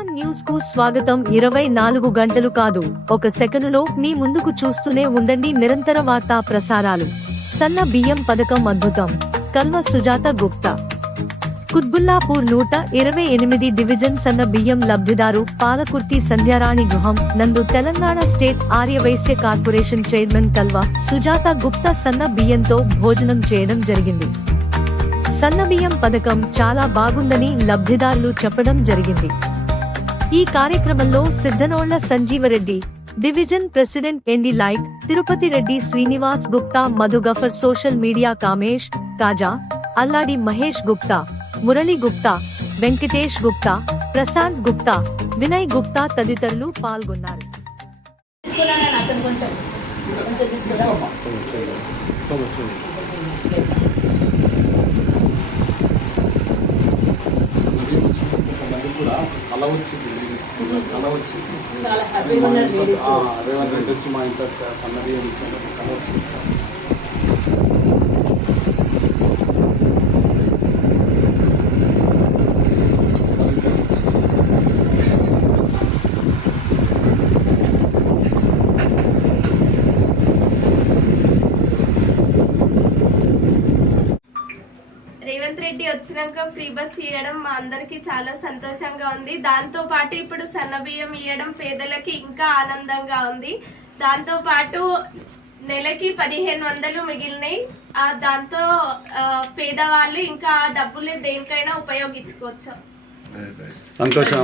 న్యూస్కు స్వాగతం. ఇరవై నాలుగు గంటలు కాదు. ఒక సెకనులో మీ ముందుకు చూస్తూనే ఉండండి నిరంతర వార్తా ప్రసారాలు. సన్న బియ్యం పథకం అద్భుతం. కల్వ సుజాత గుప్తా. కుత్బుల్లాపూర్ నూట ఇరవై ఎనిమిది డివిజన్ సన్న బియ్యం లబ్ధిదారు పాలకుర్తి సంధ్యారాణి గృహం నందు Telangana state Aryavysya corporation chairman Kalva Sujatha Gupta సన్న బియ్యంతో భోజనం చేయడం జరిగింది. సన్నబియ్యం పథకం చాలా బాగుందని లబ్ధిదారులు చెప్పడం జరిగింది. ఈ కార్యక్రమంలో Siddhanolla Sanjeev Reddy division president MD like Tirupati Reddy Srinivas Gupta Madhu Gaffar social media Kamesh Kaja Alladi Mahesh Gupta Murali Gupta Venkatesh Gupta Prashanth Gupta Vinay Gupta తదితరులు పాల్గొన్నారు. అలా వచ్చింది కళ ఆ, రేవంత్ రెడ్డి వచ్చి మా ఇంట్లో సన్నది కళ వచ్చింది. రేవంత్ రెడ్డి వచ్చినాక ఫ్రీ బస్ ఇవ్వడం మా అందరికి చాలా సంతోషంగా ఉంది. దాంతో పాటు ఇప్పుడు సన్నబియ్యం ఇవ్వడం పేదలకి ఇంకా ఆనందంగా ఉంది. దాంతో పాటు నెలకి పదిహేను వందలు మిగిలినాయి. ఆ దాంతో పేదవాళ్ళు ఇంకా ఆ డబ్బులు దేనికైనా ఉపయోగించుకోవచ్చు. సంతోషం.